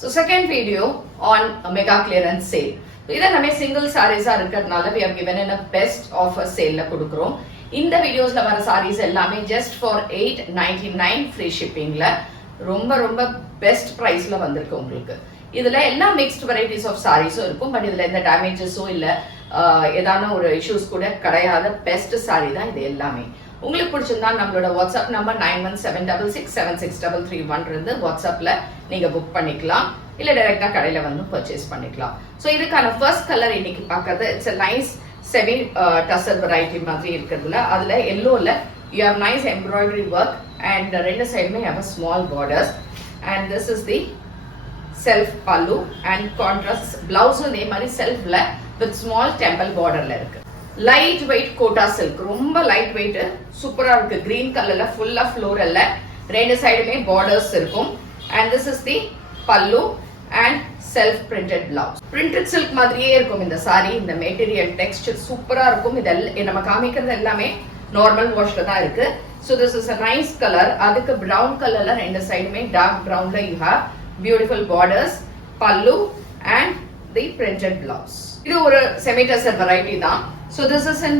So second video on a mega clearance sale. இதை நம்ம single sarees இருக்கிறதுனால we have given in a best offer sale கொடுக்கிறோம். இந்த வீடியோஸ்ல வர sarees எல்லாமே just for 899 free shippingல ரொம்ப பெஸ்ட் பிரைஸ்ல வந்திருக்கு உங்களுக்கு. இதுல எல்லா மிக்ஸ்ட் வெரைட்டிஸ் ஆஃப் sarees இருக்கும். பட் இதுல எந்த டேமேஜஸோ இல்ல ஏதான ஒரு இஷ்யூஸ் கூட கிடையாத பெஸ்ட் saree தான் இது எல்லாமே. உங்களுக்கு பிடிச்சிருந்தா நம்மளோட வாட்ஸ்அப் நம்பர் 9176676331 இருந்து வாட்ஸ்அப்ல நீங்க புக் பண்ணிக்கலாம் இல்ல டைரக்டா கடையில வந்து பர்ச்சேஸ் பண்ணிக்கலாம். சோ இதுக்கான ஃபர்ஸ்ட் கலர் இன்னைக்கு பார்க்கிறது it's a nice semi tussar variety மாதிரி இருக்குதுல அதுல yellowல you have nice embroidery work and ரெண்டு சைடுமே have a small borders and this is the self pallu and contrast blouse இதே மாதிரி செல்ஃப்ல with small temple borderல இருக்கு. லைட் வெயிட் கோட்டா சில்க் ரொம்ப light weight சூப்பரா இருக்கு. கிரீன் கலர்ல ஃபுல்லா ஃப்ளோரல்ல ரெண்டு சைடுமே பார்டர்ஸ் இருக்கும் and this is the pallu and self printed blouse. printed silk மாதிரியே இருக்கும் இந்த saree. இந்த மெட்டீரியல் டெக்ஸ்சர் சூப்பரா இருக்கும். இது நம்ம காமிக்கிறது எல்லாமே நார்மல் வாஷ்ல தான் இருக்கு. so this is a nice color. அதுக்கு brown கலர்ல ரெண்டு சைடுமே dark brownல you have beautiful borders, pallu and the printed blouse. இது ஒரு semi tussar variety தான். so this is in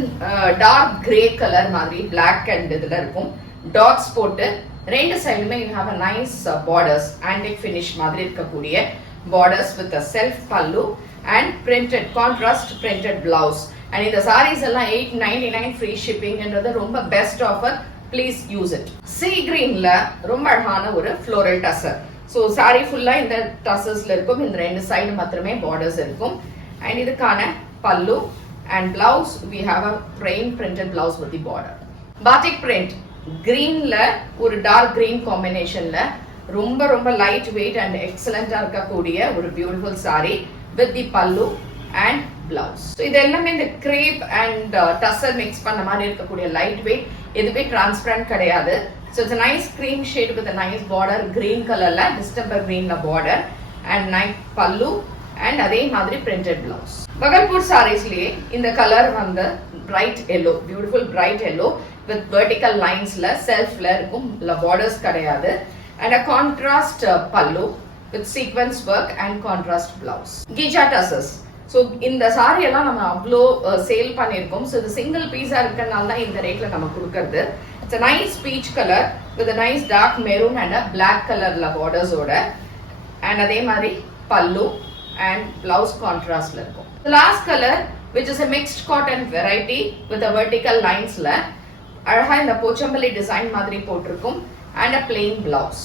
dark gray color மாதிரி black and இதுல இருக்கும் dots போட்டு ரெண்டு சைடுமே you have a nice borders antique finish மாதிரி இருக்கக்கூடிய borders with a self pallu and printed contrast printed blouse and இந்த sarees எல்லாம் 899 free shipping என்றது ரொம்ப best offer. please use it. sea greenல ரொம்ப அழகான ஒரு floral tussar. so saree full இந்த tussarsல இருக்கும். இந்த ரெண்டு சைடு மாத்திரமே borders இருக்கும் and இதுக்கான pallu and blouse we have a plain printed blouse with the border. batik print greenல ஒரு dark green combinationல ரொம்ப light weight and excellent இருக்கக்கூடிய ஒரு beautiful saree with the pallu and blouse. so இது எல்லாமே இந்த crepe and tussar mix பண்ண மாதிரி இருக்கக்கூடிய light weight, எதுவே transparent கிடையாது. so it's a nice cream shade with a nice border, green colorல distemper greenல border and nice pallu and அதே மாதிரி printed blouse. Bhagalpur sareesலயே இந்த கலர் வந்து bright yellow, beautiful bright yellow with vertical linesல selfல இருக்கும், borders கிடையாது and a contrast pallu with sequence work and contrast blouse. Geja tussars. so இந்த saree எல்லாம் நம்ம அவ்ளோ சேல் பண்ணிருக்கோம். so இது single piece இருக்கறனால தான் இந்த ரேட்ல நம்ம கொடுக்கிறது. it's a nice peach color with a nice dark maroon and a black colorல borders ஓட and அதே மாதிரி pallu and blouse contrast la irukum. The last color which is a mixed cotton variety with a vertical lines la அழகா இந்த Pochampalli design மாதிரி போட்டிருக்கும் and a plain blouse.